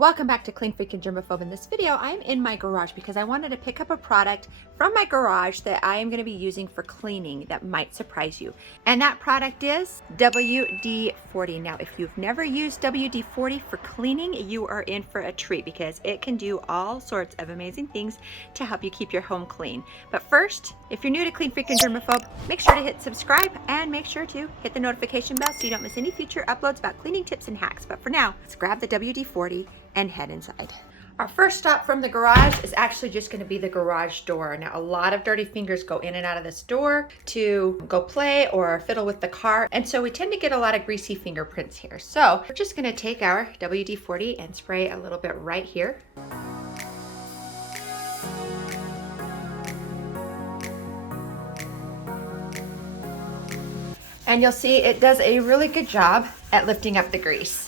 Welcome back to Clean Freak and Germaphobe. In this video, I'm in my garage because I wanted to pick up a product from my garage that I am going to be using for cleaning that might surprise you. And that product is WD40. Now, if you've never used WD40 for cleaning, you are in for a treat because it can do all sorts of amazing things to help you keep your home clean. But first, if you're new to Clean Freak and Germaphobe, make sure to hit subscribe and make sure to hit the notification bell so you don't miss any future uploads about cleaning tips and hacks. But for now, let's grab the WD40 and head inside. Our first stop from the garage is actually just going to be the garage door. Now, a lot of dirty fingers go in and out of this door to go play or fiddle with the car, and so we tend to get a lot of greasy fingerprints here. So we're just going to take our WD-40 and spray a little bit right here. And you'll see it does a really good job at lifting up the grease.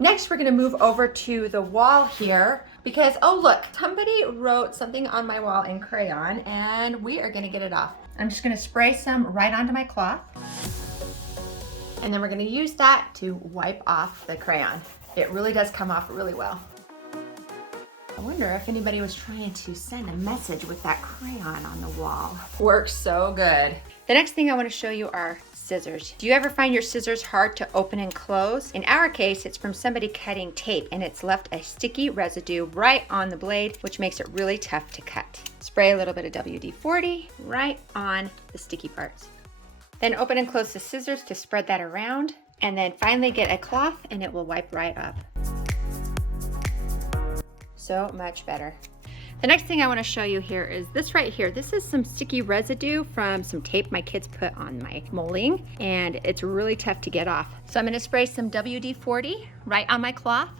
Next, we're going to move over to the wall here because, oh look, somebody wrote something on my wall in crayon and we are going to get it off. I'm just going to spray some right onto my cloth and then we're going to use that to wipe off the crayon. It really does come off really well. I wonder if anybody was trying to send a message with that crayon on the wall. Works so good. The next thing I want to show you are scissors. Do you ever find your scissors hard to open and close? In our case, it's from somebody cutting tape and it's left a sticky residue right on the blade, which makes it really tough to cut. Spray a little bit of WD-40 right on the sticky parts. Then open and close the scissors to spread that around, and then finally get a cloth and it will wipe right up. So much better. The next thing I want to show you here is this right here. This is some sticky residue from some tape my kids put on my molding, and it's really tough to get off. So I'm going to spray some WD-40 right on my cloth,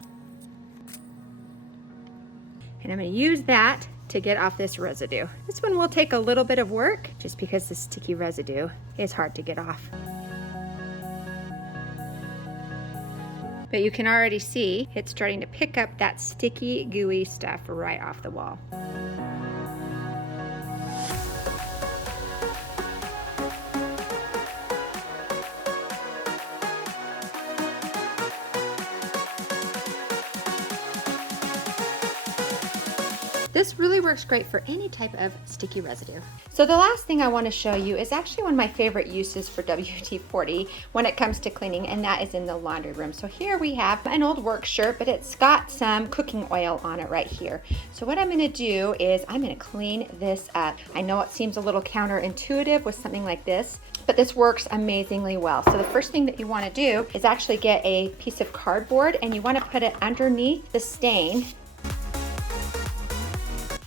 and I'm going to use that to get off this residue. This one will take a little bit of work just because the sticky residue is hard to get off. But you can already see it's starting to pick up that sticky, gooey stuff right off the wall. This really works great for any type of sticky residue. So the last thing I want to show you is actually one of my favorite uses for WD-40 when it comes to cleaning, and that is in the laundry room. So here we have an old work shirt, but it's got some cooking oil on it right here. So what I'm going to do is I'm going to clean this up. I know it seems a little counterintuitive with something like this, but this works amazingly well. So the first thing that you want to do is actually get a piece of cardboard and you want to put it underneath the stain,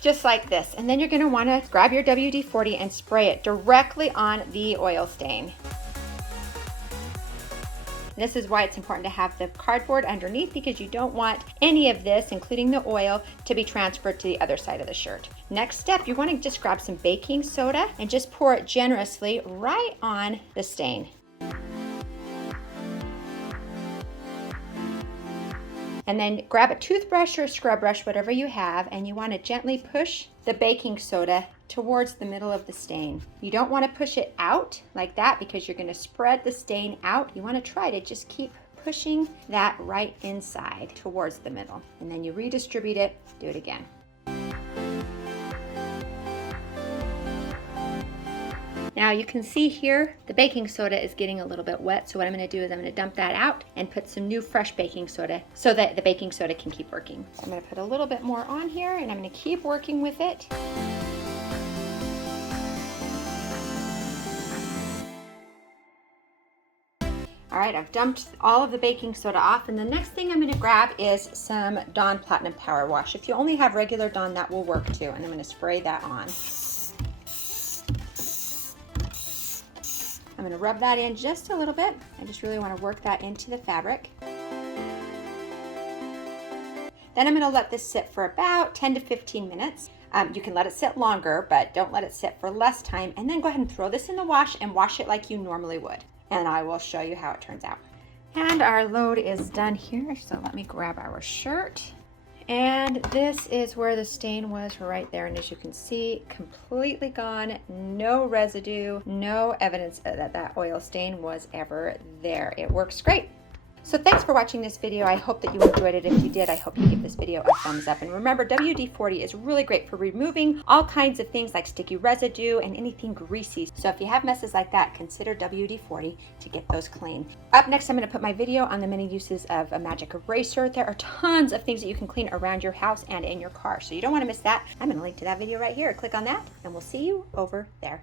just like this. And then you're going to want to grab your WD-40 and spray it directly on the oil stain. This is why it's important to have the cardboard underneath, because you don't want any of this, including the oil, to be transferred to the other side of the shirt. Next step, you want to just grab some baking soda and just pour it generously right on the stain. And then grab a toothbrush or a scrub brush, whatever you have, and you want to gently push the baking soda towards the middle of the stain. You don't want to push it out like that because you're going to spread the stain out. You want to try to just keep pushing that right inside towards the middle. And then you redistribute it, do it again. Now you can see here the baking soda is getting a little bit wet, so what I'm going to do is I'm going to dump that out and put some new fresh baking soda so that the baking soda can keep working. So I'm going to put a little bit more on here and I'm going to keep working with it. All right, I've dumped all of the baking soda off, and the next thing I'm going to grab is some Dawn Platinum Power Wash. If you only have regular Dawn, that will work too, and I'm going to spray that on. I'm going to rub that in just a little bit. I just really want to work that into the fabric. Then I'm going to let this sit for about 10 to 15 minutes. You can let it sit longer, but don't let it sit for less time. And then go ahead and throw this in the wash and wash it like you normally would. And I will show you how it turns out. And our load is done here. So let me grab our shirt. And this is where the stain was right there. And as you can see, completely gone, no residue, no evidence that that oil stain was ever there. It works great. So thanks for watching this video. I hope that you enjoyed it. If you did, I hope you give this video a thumbs up. And remember, WD-40 is really great for removing all kinds of things like sticky residue and anything greasy. So if you have messes like that, consider WD-40 to get those clean. Up next, I'm going to put my video on the many uses of a magic eraser. There are tons of things that you can clean around your house and in your car. So you don't want to miss that. I'm going to link to that video right here. Click on that and we'll see you over there.